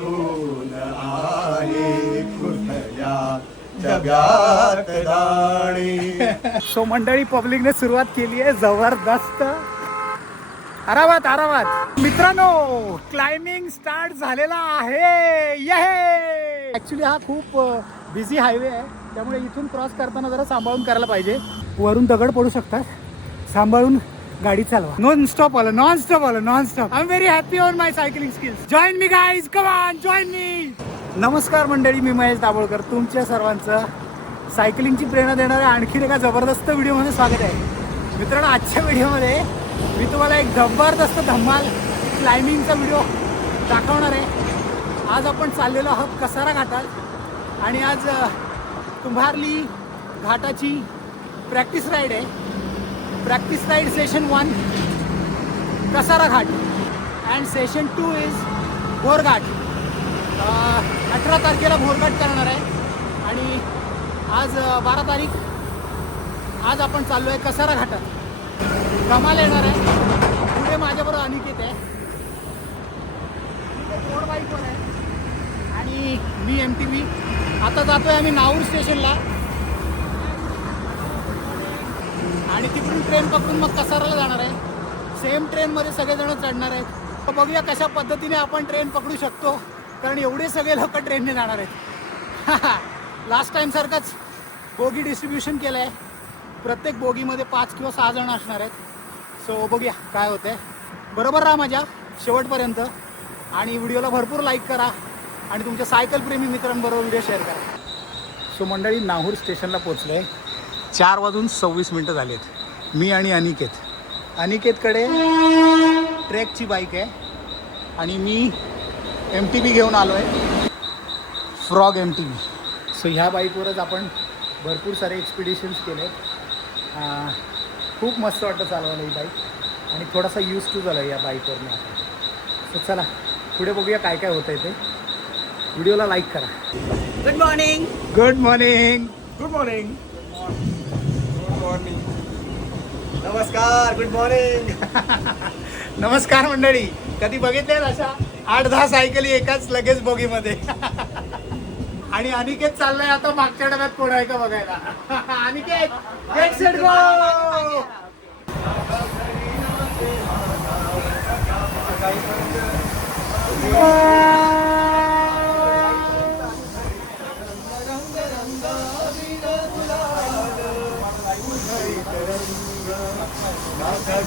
कोण आहे कुठल्या जगात राणी. सो मंडळी, पब्लिकने सुरुवात केली आहे जबरदस्त. आरामात आरामात मित्रांनो, क्लाइम्बिंग स्टार्ट झालेला आहे. ये ऍक्च्युली हा खूप बिझी हायवे आहे, त्यामुळे इथून क्रॉस करताना जरा सांभाळून करायला पाहिजे. वरून दगड पडू शकतात, सांभाळून गाडी चालवा. नॉन स्टॉप आलं, नॉन स्टॉप आलं, non stop. I am very happy on my cycling skills. Join me guys, come on join me. नमस्कार मंडळी, मी महेश दाभोळकर. तुमच्या सर्वांचं सायकलिंगची प्रेरणा देणाऱ्या आणखीन एका जबरदस्त व्हिडिओमध्ये स्वागत आहे. मित्रांनो, आजच्या व्हिडिओमध्ये मी तुम्हाला एक जबरदस्त धम्माल क्लाइम्बिंगचा व्हिडिओ दाखवणार आहे. आज आपण चाललेलो आहोत कसारा घाटात आणि आज कुंभारली घाटाची प्रॅक्टिस राईड आहे. Practice ride session 1 Kasara Ghat and session 2 is Bhorghat. 18 तारखेला भोरघाट करणार आहे आणि आज 12 तारीख. आज आपण चाललो आहे कसारा घाटात. कमाल येणार आहे. पुढे माझ्याबरोबर अनिकेत आहे, रोड बाईकवर आहे आणि मी MTV. आता जातोय आम्ही नाऊर स्टेशनला आणि तिकडून ट्रेन पकडून मग कसाराला जाणार आहे. सेम ट्रेनमध्ये सगळेजण चढणार आहेत. तर बघूया कशा पद्धतीने आपण ट्रेन पकडू शकतो, कारण एवढे सगळे लोक ट्रेनने जाणार आहेत. लास्ट टाइम सारखंच बोगी डिस्ट्रीब्युशन केलं आहे. प्रत्येक बोगीमध्ये 5 किंवा 6 जण असणार आहेत. सो बघूया काय होतंय. बरोबर राहा माझ्या शेवटपर्यंत आणि व्हिडिओला भरपूर लाईक करा आणि तुमच्या सायकल प्रेमी मित्रांबरोबर व्हिडिओ शेअर करा. सो मंडळी, नाहूर स्टेशनला पोचलो आहे. 4:26 झालेत. मी आणि अनिकेतकडे ट्रेकची बाईक आहे आणि मी MTV घेऊन आलो आहे, फ्रॉग MTV. सो ह्या बाईकवरच आपण भरपूर सारे एक्सपिडिशन्स केले. खूप मस्त वाटतं चालवायला ही बाईक आणि थोडासा यूज टू झाला या बाईकवरनं आता. सो चला पुढे बघूया काय काय होतं आहे ते. व्हिडिओला लाईक करा. Good morning. Good morning. Good morning. Good morning. नमस्कार. Good morning. नमस्कार मंडळी. कधी बघितले अशा 8-10 सायकली एकाच लगेच बोगीमध्ये. आणि अनिकेत चाललाय आता मागच्या डब्यात कोण आहे का बघायला. Aniket, get set go.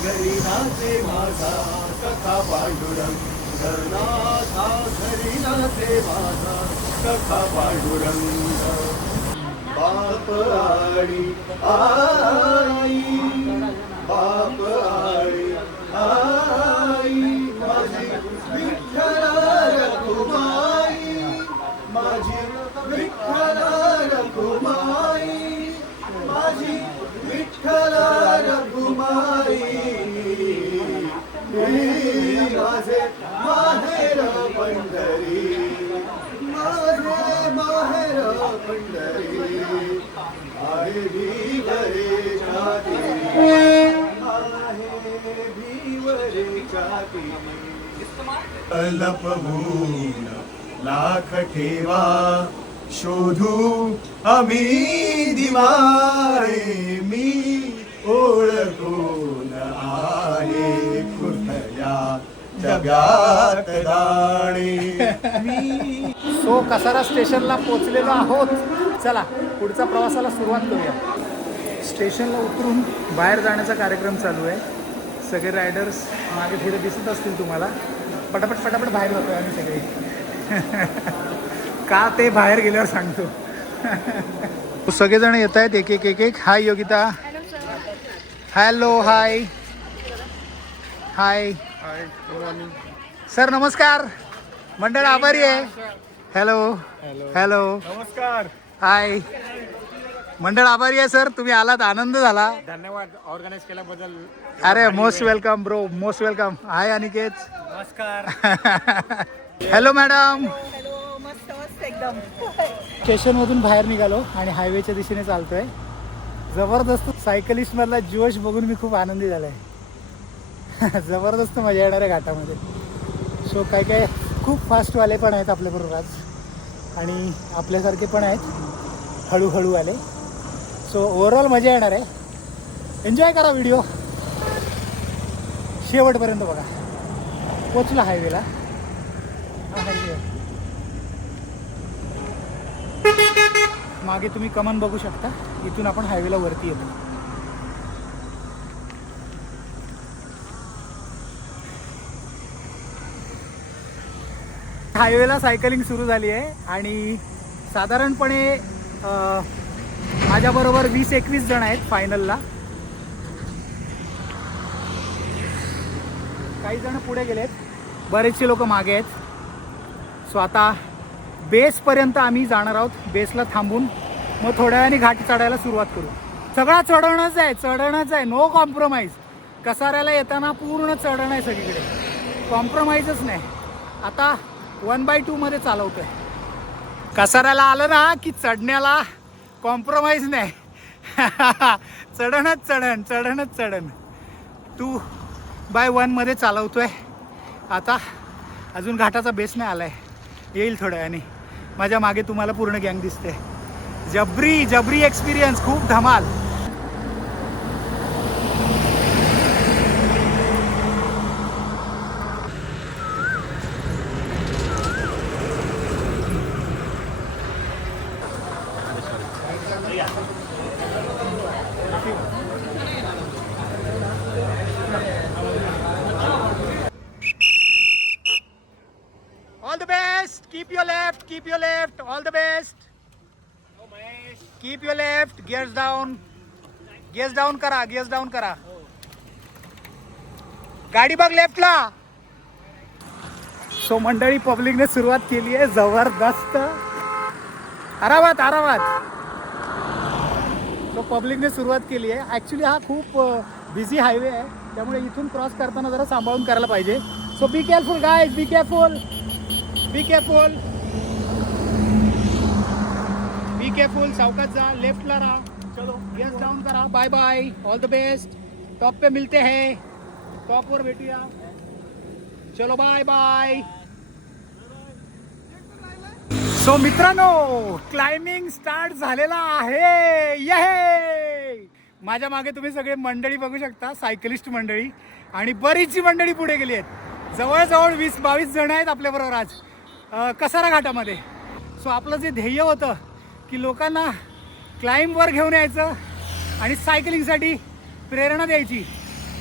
घरी नाचे माझा कथा पांडुरंग. धरणाचा घरी नाचे माझा कथा पांडुरंग. बाप आळी आई, बाप आळी आई, माझी विठ्ठला रखुमाई, माझी विठ्ठला रखुमाई, माझी विठ्ठला रखुमाई. माझे माहेर पंढरी, माझे माहेर पंढरी. आहे भीवरे छाती, आहे भीवरे छाती. लपवून लाख ठेवा, शोधू आम्ही दिवारे. मी ओळखून आहे कुठल्या जगात राणी. सो कसारा स्टेशनला पोचलेलो आहोत. चला पुढचा प्रवासाला सुरुवात करूया. स्टेशनला उतरून बाहेर जाण्याचा कार्यक्रम चालू आहे. सगळे रायडर्स मागे पुढे दिसत असतील तुम्हाला. पटापट पटापट बाहेर जातोय आम्ही सगळे. का ते बाहेर गेल्यावर सांगतो. सगळेजण येत आहेत एक एक एक एक. हाय योगिता. हॅलो. हाय हाय. सर नमस्कार. मंडळ आभारी आहे. Hello hello. नमस्कार. हाय. मंडळ आभारी आहे सर, तुम्ही आलात, आनंद झाला. धन्यवाद ऑर्गनाईज केल्याबद्दल. अरे most welcome bro, most welcome. Hi Aniket. नमस्कार. Hello madam. मस्त मस्त एकदम. स्टेशनमधून बाहेर निघालो आणि हायवेच्या दिशेने चालतोय. जबरदस्त सायकलिस्ट मधला जोश बघून मी खूप आनंदी झालाय. जबरदस्त मजा येणार आहे घाटामध्ये. सो काय काय खूप फास्टवाले पण आहेत आपल्याबरोबर आज आणि आपल्यासारखे पण आहेत हळूहळू आले. सो ओव्हरऑल मजा येणार आहे. एन्जॉय करा व्हिडिओ शेवटपर्यंत बघा. पोचला हायवेला. हा हायवे मागे तुम्ही कमान बघू शकता. इथून आपण हायवेला वरती येतो. हायवेला सायकलिंग सुरू झाली आहे आणि साधारणपणे माझ्याबरोबर 20-21 जण आहेत फायनलला. काही जण पुढे गेलेत, बरेचसे लोक मागे आहेत. सो आता बेसपर्यंत आम्ही जाणार आहोत. बेसला थांबून मग थोड्या वेळाने घाट चढायला सुरुवात करू. सगळा चढणंच आहे, नो कॉम्प्रोमाइज. कसाऱ्याला येताना पूर्ण चढण आहे सगळीकडे, कॉम्प्रोमाइजच नाही. आता 1/2 मध्ये चालवतोय. कसाऱ्याला आलं ना की चढण्याला कॉम्प्रोमाइज नाही. चढणच चढण 2/1 मध्ये चालवतोय. आता अजून घाटाचा बेस नाही आलाय, येईल थोड्या वेळाने. माझ्या मागे तुम्हाला पूर्ण गँग दिसते. जबरी एक्सपिरियन्स, खूप धमाल. All the best. Keep your left. All the best. Keep your left. Gears down करा. गाडी बघ लेफ्टला. सो मंडळी, पब्लिकने सुरुवात केली आहे जबरदस्त. आरामात. सो पब्लिकने सुरुवात केली आहे. ॲक्च्युली हा खूप बिझी हायवे आहे, त्यामुळे इथून क्रॉस करताना जरा सांभाळून करायला पाहिजे. So be careful guys, be careful. सावकाश जा, लेफ्टला राहा. चलो गेस डाऊन करा. Bye bye, all the best. Top पे मिलते हैं, टॉपवर भेटूया. चलो बाय बाय. सो मित्रांनो, क्लाइम्बिंग स्टार्ट झालेला आहे. ये माझ्या मागे तुम्ही सगळे मंडळी बघू शकता, सायकलिस्ट मंडळी, आणि बरीचशी मंडळी पुढे गेली आहेत. जवळजवळ 20-22 जण आहेत आपल्याबरोबर आज कसारा घाटामध्ये. सो आपलं जे ध्येय होतं की लोकांना क्लाइंबवर घेऊन यायचं आणि सायकलिंगसाठी प्रेरणा द्यायची,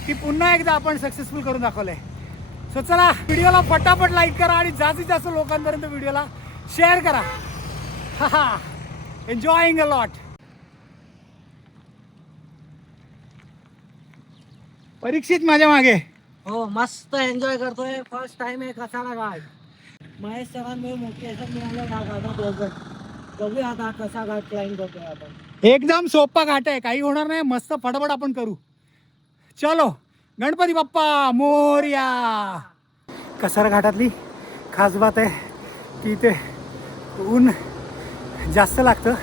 ती पुन्हा एकदा आपण सक्सेसफुल करून दाखवलं आहे. सो चला, व्हिडिओला फटाफट लाईक करा आणि जास्तीत जास्त लोकांपर्यंत व्हिडिओला शेअर करा. Enjoying a lot. परीक्षित माझ्या मागे. हो, मस्त एन्जॉय करतोय. फर्स्ट टाइम आहे कसारा घाट. महेश सरांमुळे मोटिवेशन मिळालं घाटात. बघूया आता कसा घाट क्लाइंब करतोय आपण. एकदम सोपा घाट आहे, काही होणार नाही. मस्त फटाफट आपण करू. चलो, गणपती बाप्पा मोरया. कसारा घाटातली खास बात आहे की इथे ऊन जास्त लागतं,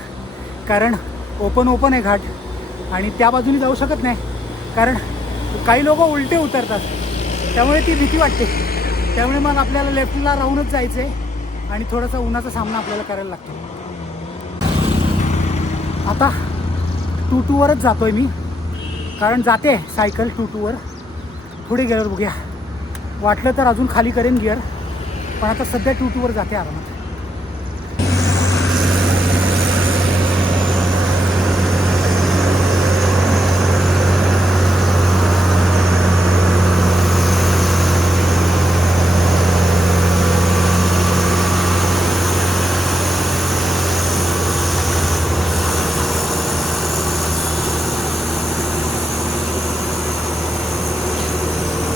कारण ओपन आहे घाट आणि त्या बाजूने जाऊ शकत नाही, कारण काही लोक उलटे उतरतात, त्यामुळे ती भीती वाटते. त्यामुळे मग आपल्याला लेफ्टला राहूनच जायचं आहे आणि थोडासा उन्हाचा सामना आपल्याला करायला लागतो. आता 2-2वरच जातोय मी, कारण जाते सायकल 2-2वर. पुढे गेल्यावर बघूया, वाटलं तर अजून खाली करेन गिअर, पण आता सध्या 2-2वर जाते आरामात.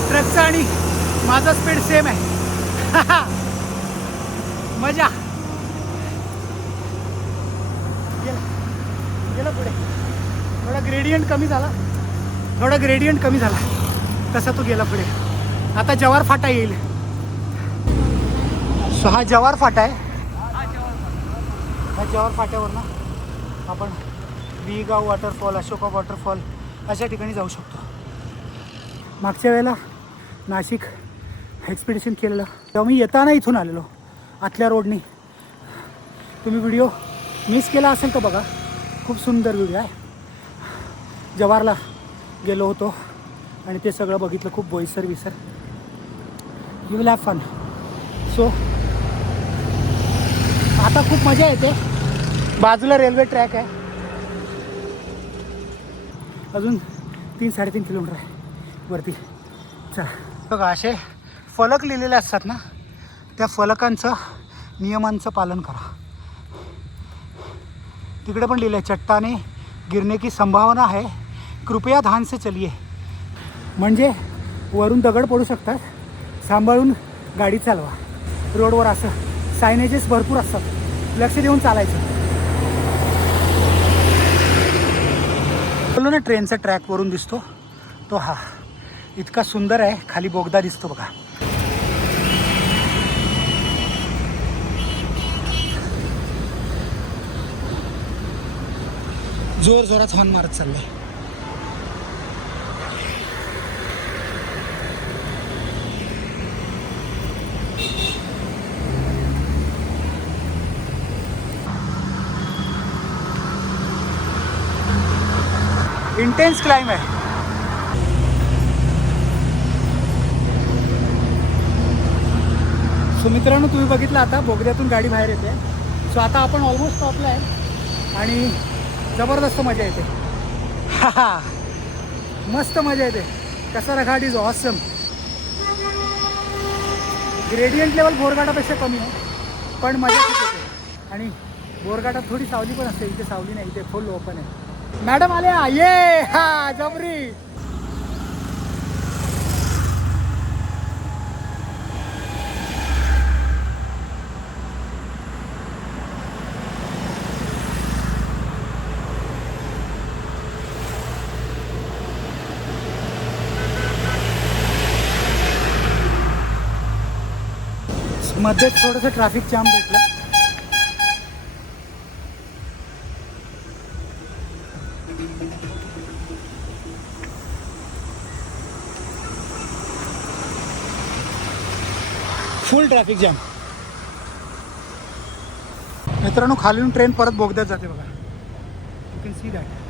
ट्रकचा आणि माझा स्पीड सेम आहे. मजा. गेला पुढे. थोडा ग्रेडियंट कमी झाला तसा तो गेला पुढे. आता जवार फाटा येईल. सो हा जवार फाटा आहे. ह्या जवार फाट्यावरनं आपण बीगाव वॉटरफॉल, अशोका वॉटरफॉल अशा ठिकाणी जाऊ शकतो. मागच्या वेळेला नाशिक एक्सपिडिशन केलेलं तेव्हा मी येताना इथून आलेलो आतल्या रोडनी. तुम्ही व्हिडिओ मिस केला असेल तर बघा, खूप सुंदर व्हिडिओ आहे. जवाहरला गेलो होतो आणि ते सगळं बघितलं, खूप बोईसर विसर. You will have fun. So आता खूप मजा येते. बाजूला रेल्वे ट्रॅक आहे. अजून 3-3.5 किलोमीटर आहे वरती. चला बघा, असे फलक लिहिलेले असतात ना, त्या फलकांचं नियमांचं पालन करा. तिकडे पण लिहिलं आहे, चट्टाने गिरने की संभावना है, कृपया ध्यान से चलिए. म्हणजे वरून दगड पडू शकतात, सांभाळून गाडी चालवा. रोडवर असं सायनेजेस भरपूर असतात, लक्ष देऊन चालायचं. बोललो ना ट्रेनचा ट्रॅक वरून दिसतो तो हा इतका सुंदर आहे. खाली बोगदा दिसतो बघा. जोर जोरात हॉर्न मारत चाललंय. इंटेन्स क्लाइम आहे. सो मित्रांनो, तुम्ही बघितलं आता बोगद्यातून गाडी बाहेर येते. सो आता आपण ऑलमोस्ट स्टॉपला आहे आणि जबरदस्त मजा येते. हा मस्त मजा येते. कसारा घाट इज ऑसम. ग्रेडियंट लेवल बोरघाटापेक्षा कमी आहे, पण मजा खूप येते. आणि बोरघाटात थोडी सावली पण असते, इथे सावली नाही, इथे फुल ओपन आहे. मॅडम आल्या, ये हा जबरी. मध्ये थोडंसं ट्रॅफिक जाम भेटलं. Full traffic jam. मित्रांनो, खालून ट्रेन परत बोगद्यात जाते बघा. You can see that.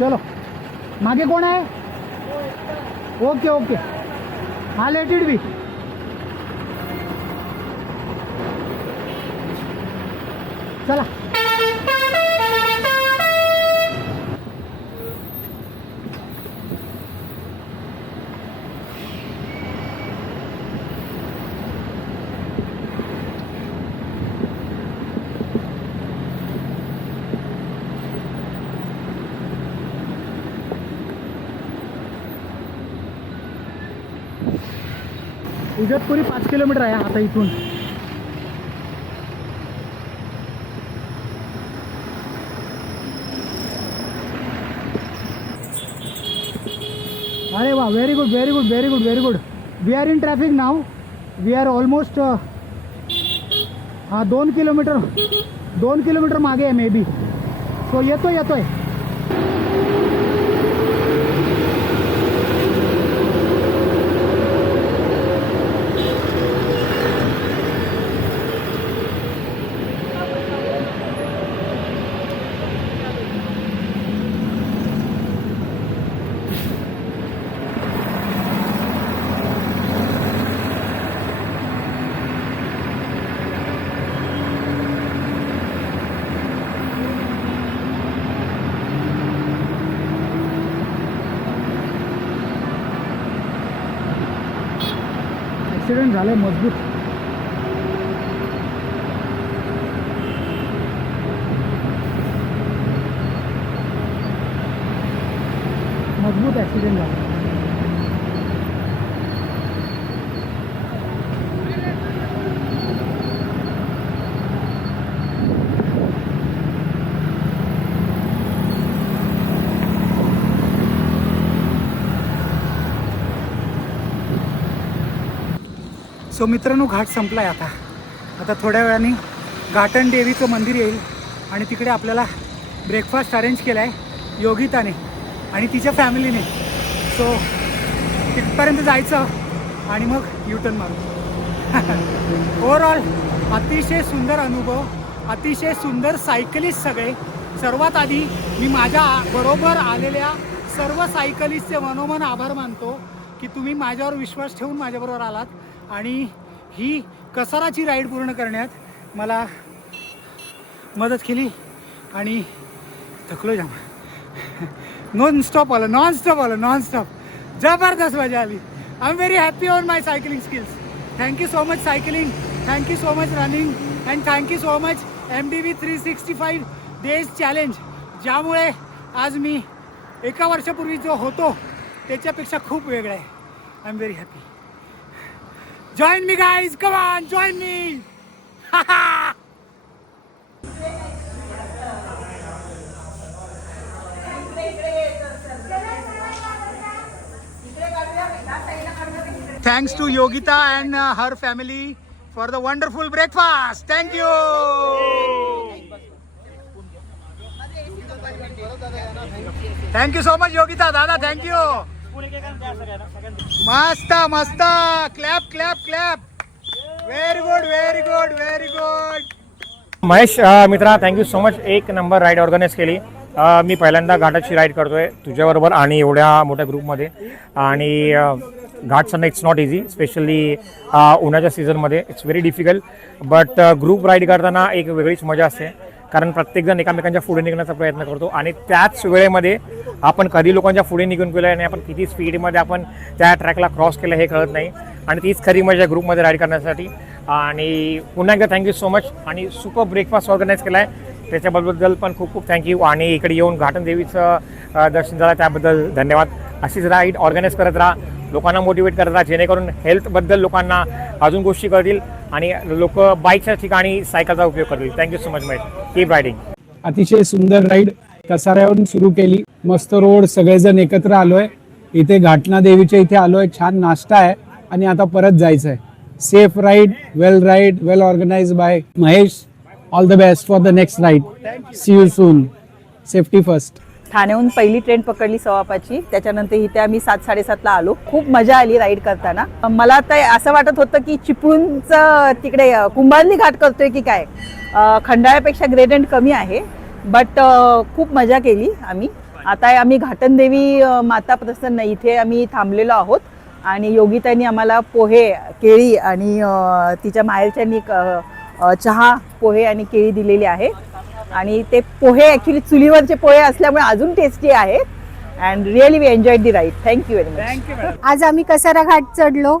चलो, मागे कोण आहे? ओके ओके, हा लेट इट बी. चला. इगतपुरी 5 किलोमीटर आहे आता इथून. अरे वा, very good very good very good very good. We are in traffic now. We are almost 2 kilometre मागे आहे मे बी. सो येतोय. ॲक्सिडेंट झालं मजबूत. ॲक्सिडेंट झाला. सो मित्रांनो, घाट संपला आहे आता थोड्या वेळाने घाटन देवीचं मंदिर येईल आणि तिकडे आपल्याला ब्रेकफास्ट अरेंज केला आहे योगिताने आणि तिच्या फॅमिलीने. सो तिथपर्यंत जायचं आणि मग युटर्न मारू. ओव्हरऑल अतिशय सुंदर अनुभव, अतिशय सुंदर सायकलिस्ट सगळे. सर्वात आधी मी माझ्या बरोबर आलेल्या सर्व सायकलिस्टचे मनोमन आभार मानतो की तुम्ही माझ्यावर विश्वास ठेवून माझ्याबरोबर आलात आणि ही कसाराची राईड पूर्ण करण्यात मला मदत केली आणि थकलो जाम. नॉन स्टॉप जबरदस्त मजा आली. I am very happy on my cycling skills. Thank you so much cycling, thank you so much running and thank you so much MDV 365 days challenge, ज्यामुळे आज मी एका वर्षापूर्वी जो होतो त्याच्यापेक्षा खूप वेगळा आहे. I am very happy. Join me guys, come on join me. Thanks to Yogita and her family for the wonderful breakfast. Thank you. Thank you so much Yogita. Dada, thank you. मस्त मस्त. Clap clap clap. Very good, very good, very good. Mahesh मित्रा, thank you so much. एक number ride organise केली. मी पहिल्यांदा घाटाची ride करतोय तुझ्याबरोबर आणि एवढ्या मोठ्या ग्रुपमध्ये. आणि घाट चढणं इट्स नॉट इझी, स्पेशली उन्हाच्या सीझनमध्ये it's very difficult. But group ride करताना एक वेगळीच मजा असते, कारण प्रत्येकजण एकामेकांच्या पुढे निघण्याचा प्रयत्न करतो आणि त्याच वेळेमध्ये आपण कधी लोकांच्या पुढे निघून गेलो आणि आपण किती स्पीडमध्ये आपण त्या ट्रॅकला क्रॉस केलं हे कळत नाही. आणि तीच खरी मजा ग्रुपमध्ये राईड करण्यासाठी. आणि पुन्हा एकदा थँक्यू सो मच. आणि सुपर ब्रेकफास्ट ऑर्गनाईज केला आहे त्याच्याबद्दल पण खूप खूप थँक्यू. आणि इकडे येऊन घाटन देवीचं दर्शन झालं त्याबद्दल धन्यवाद. अशीच राईड ऑर्गनाईज करत राहा, लोकांना मोटिवेट करत राहा, जेणेकरून हेल्थबद्दल लोकांना अजून गोष्टी कळतील आणि लोक बाईकच्या ठिकाणी सायकलचा उपयोग करतील. Thank you so much Matt. Keep riding. अतिशय सुंदर राईड कसाऱ्यावरून सुरू केली. मस्त रोड, सगळेजण एकत्र आलोय इथे. घाटना देवीच्या इथे आलोय, छान नाश्ता आहे आणि आता परत जायचं आहे. Safe ride, well organized by Mahesh. All the best for the next ride. See you soon. Safety first. ठाण्याहून पहिली ट्रेन पकडली 5:15ची, त्याच्यानंतर इथे आम्ही 7-7:30ला आलो. खूप मजा आली राईड करताना. मला तर असं वाटत होतं की चिपळूणचं तिकडे कुंभारली घाट करतोय की काय. खंडाळ्यापेक्षा ग्रेडेंट कमी आहे, बट खूप मजा केली आम्ही. आता आम्ही घाटन देवी माता प्रसन्न इथे आम्ही थांबलेलो आहोत आणि योगितांनी आम्हाला पोहे, केळी आणि तिच्या माहेरच्यांनी चहा, पोहे आणि केळी दिलेली आहे. आणि ते पोहे ॲक्च्युली चुलीवरचे पोहे असल्यामुळे अजून टेस्टी आहेत. And really we enjoyed the ride. Thank you very much. Thank you. आज आम्ही कसारा घाट चढलो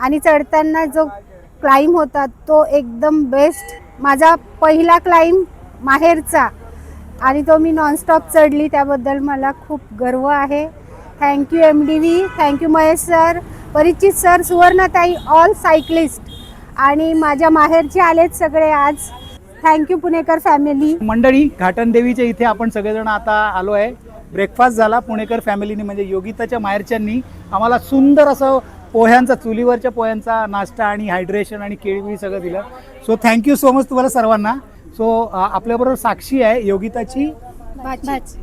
आणि चढताना जो क्लाइंब होता तो एकदम बेस्ट. माझा पहिला क्लाइंब माहेरचा आणि तो मी नॉनस्टॉप चढली, त्याबद्दल मला खूप गर्व आहे. Thank you MDV, thank you Mahesh sir, परिचित सर, सुवर्णताई, ऑल सायकलिस्ट. आणि माझ्या माहेरचे आलेत सगळे आज. थँक्यू पुणेकर फॅमिली. मंडळी, घाटन देवीच्या इथे आपण सगळेजण आता आलो आहे. ब्रेकफास्ट झाला. पुणेकर फॅमिलीने म्हणजे योगिताच्या माहेरच्यांनी आम्हाला सुंदर असं पोह्यांचा, चुलीवरच्या पोह्यांचा नाश्ता आणि हायड्रेशन आणि केळी सगळं दिलं. सो थँक्यू सो मच तुम्हाला सर्वांना. सो आपल्याबरोबर साक्षी आहे, योगिताची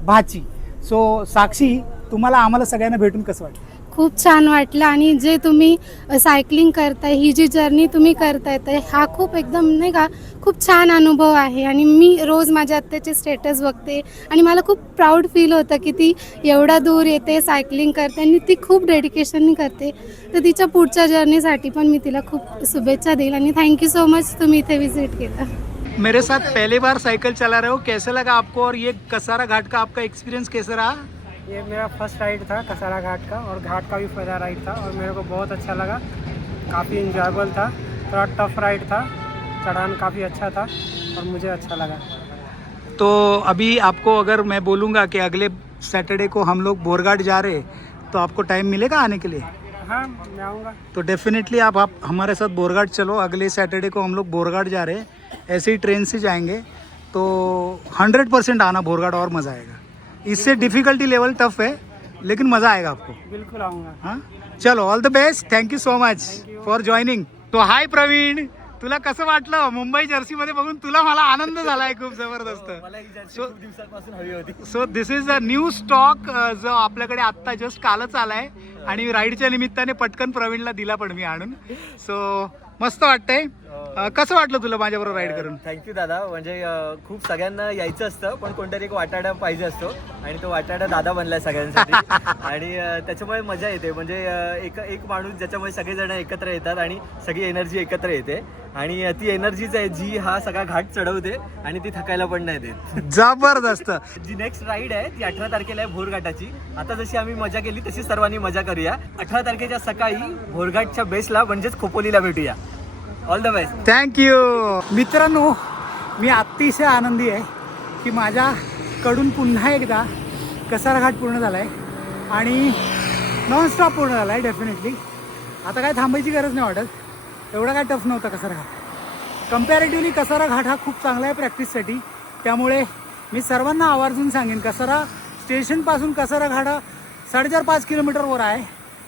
भाची. सो साक्षी, तुम्हाला आम्हाला सगळ्यांना भेटून कसं वाटलं? खूप छान वाटलं. आणि जे तुम्ही सायकलिंग करताय, ही जी जर्नी तुम्ही करताय, तर हा खूप एकदम नाही का खूप छान अनुभव आहे. आणि मी रोज माझ्या आत्याचे स्टेटस बघते आणि मला खूप प्राऊड फील होतं की ती एवढा दूर येते, सायकलिंग करते आणि ती खूप डेडिकेशननी करते. तर तिच्या पुढच्या जर्नीसाठी पण मी तिला खूप शुभेच्छा देईल. आणि थँक्यू सो मच तुम्ही इथे विजिट केलं. मेरे साथ पहली बार साइकिल चला रहे हो, कैसे लगा आपको? और ये कसारा घाट का आपका एक्सपीरियंस कैसा रहा? ये मेरा फर्स्ट राइड था कसारा घाट का, और घाट का भी पहला राइड था और मेरे को बहुत अच्छा लगा. काफ़ी इंजॉयबल था. थोड़ा टफ राइड था, चढ़ान काफ़ी अच्छा था और मुझे अच्छा लगा. तो अभी आपको अगर मैं बोलूँगा कि अगले सैटरडे को हम लोग बोरघाट जा रहे हैं, तो आपको टाइम मिलेगा आने के लिए? हाँ, मैं आऊँगा. तो डेफिनेटली आप हमारे साथ बोरघाट चलो. अगले सैटरडे को हम लोग बोरघाट जा रहे हैं. ऐसे ही ट्रेन से जाएंगे तो 100% आना बोरघाट, और मज़ा आएगा. इससे डिफ़िकल्टी लेवल टफ है, लेकिन मज़ा आएगा आपको. बिल्कुल आऊँगा. हाँ, चलो, all the best. Thank you so much for joining. तो हाय प्रवीण, तुला कसं वाटलं मुंबई जर्सी मध्ये बघून? तुला मला आनंद झालाय खूप जबरदस्त. So this is a new stock जो आपल्याकडे आत्ता जस्ट कालच आलाय आणि राईडच्या निमित्ताने पटकन प्रवीणला दिला पण मी आणून. सो मस्त वाटतंय. कसं वाटलं तुला माझ्याबरोबर राईड करून? थँक्यू दादा. म्हणजे खूप सगळ्यांना यायचं असतं पण कोणतरी एक वाटाडा पाहिजे असतो आणि तो वाटाडा दादा बनलाय सगळ्यांसाठी. आणि त्याच्यामुळे मजा येते. म्हणजे एक माणूस ज्याच्यामुळे सगळेजण एकत्र येतात आणि सगळी एनर्जी एकत्र येते आणि ती एनर्जीच आहे जी हा सगळा घाट चढवते आणि ती थकायला पण नाही देत. जबरदस्त. जी नेक्स्ट राईड आहे ती 18 तारखेला आहे भोरघाटाची. आता जशी आम्ही मजा केली तशी सर्वांनी मजा करूया. 18 तारखेच्या सकाळी भोरघाटच्या बेसला म्हणजेच खोपोलीला भेटूया. All the best. थँक्यू. मित्रांनो, मी अतिशय आनंदी आहे की माझ्याकडून पुन्हा एकदा कसारा घाट पूर्ण झाला आहे आणि नॉनस्टॉप पूर्ण झाला आहे. डेफिनेटली आता काय थांबायची गरज नाही वाटत. एवढा काय टफ नव्हता कसारा घाट. कम्पॅरेटिव्हली कसारा घाट हा खूप चांगला आहे प्रॅक्टिससाठी. त्यामुळे मी सर्वांना आवर्जून सांगेन, कसारा स्टेशनपासून कसारा घाट हा 4.5-5 किलोमीटरवर आहे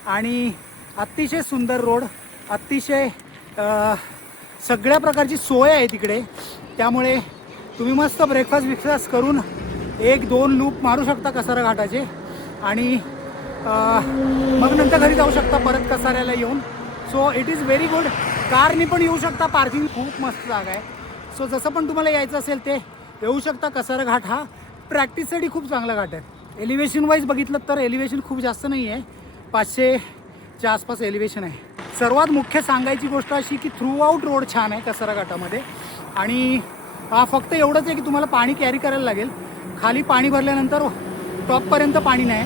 आणि अतिशय सुंदर रोड, अतिशय सगळ्या प्रकारची सोय आहे तिकडे. त्यामुळे तुम्ही मस्त ब्रेकफास्ट करून 1-2 लूप मारू शकता कसारा घाटाचे आणि मग नंतर घरी जाऊ शकता परत कसाऱ्याला येऊन. So it is very good. कारनी पण येऊ शकता, पार्किंग खूप मस्त जागा आहे. सो जसं पण तुम्हाला यायचं असेल ते येऊ शकता. कसारा घाट हा प्रॅक्टिससाठी खूप चांगला घाट आहे. एलिव्हेशन वाईज बघितलं तर एलिव्हेशन खूप जास्त नाही आहे, 500च्या आसपास एलिव्हेशन आहे. सर्वात मुख्य सांगायची गोष्ट अशी की थ्रू आउट रोड छान आहे कसारा घाटामध्ये आणि फक्त एवढंच आहे की तुम्हाला पाणी कॅरी करायला लागेल. खाली पाणी भरल्यानंतर टॉपपर्यंत पाणी नाही.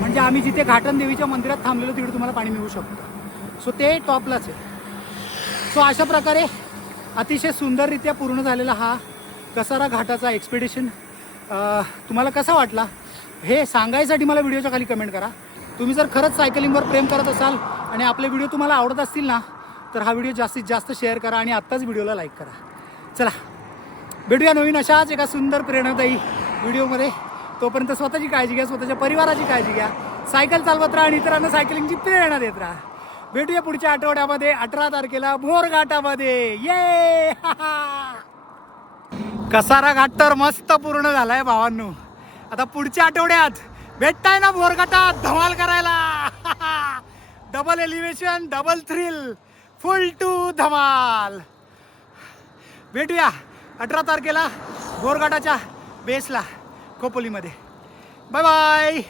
म्हणजे आम्ही जिथे घाटन देवीच्या मंदिरात थांबलेलो तिकडे तुम्हाला पाणी मिळू शकतं. सो ते टॉपलाच आहे. सो अशा प्रकारे अतिशय सुंदररित्या पूर्ण झालेला हा कसारा घाटाचा एक्सपिडिशन तुम्हाला कसा वाटला हे सांगायसाठी मला व्हिडिओच्या खाली कमेंट करा. तुम्ही जर खरंच सायकलिंगवर प्रेम करत असाल आणि आपले व्हिडिओ तुम्हाला आवडत असतील ना तर हा व्हिडिओ जास्तीत जास्त शेअर करा आणि आत्ताच व्हिडिओला लाईक करा. चला भेटूया नवीन अशाच एका सुंदर प्रेरणादायी व्हिडिओमध्ये. तोपर्यंत स्वतःची काळजी घ्या, स्वतःच्या परिवाराची काळजी घ्या, सायकल चालवत राहा आणि इतरांना सायकलिंगची प्रेरणा देत राहा. भेटूया पुढच्या आठवड्यामध्ये 18 तारखेला भोरघाटामध्ये. ये कसारा घाट तर मस्त पूर्ण झालाय भावांनो. आता पुढच्या आठवड्यात भेटताय ना भोरघाटात धमाल करायला. Double elevation, double thrill, full to धमाल. भेटूया 18 तारखेला भोरघाटाच्या बेसला खोपोलीमध्ये. Bye bye.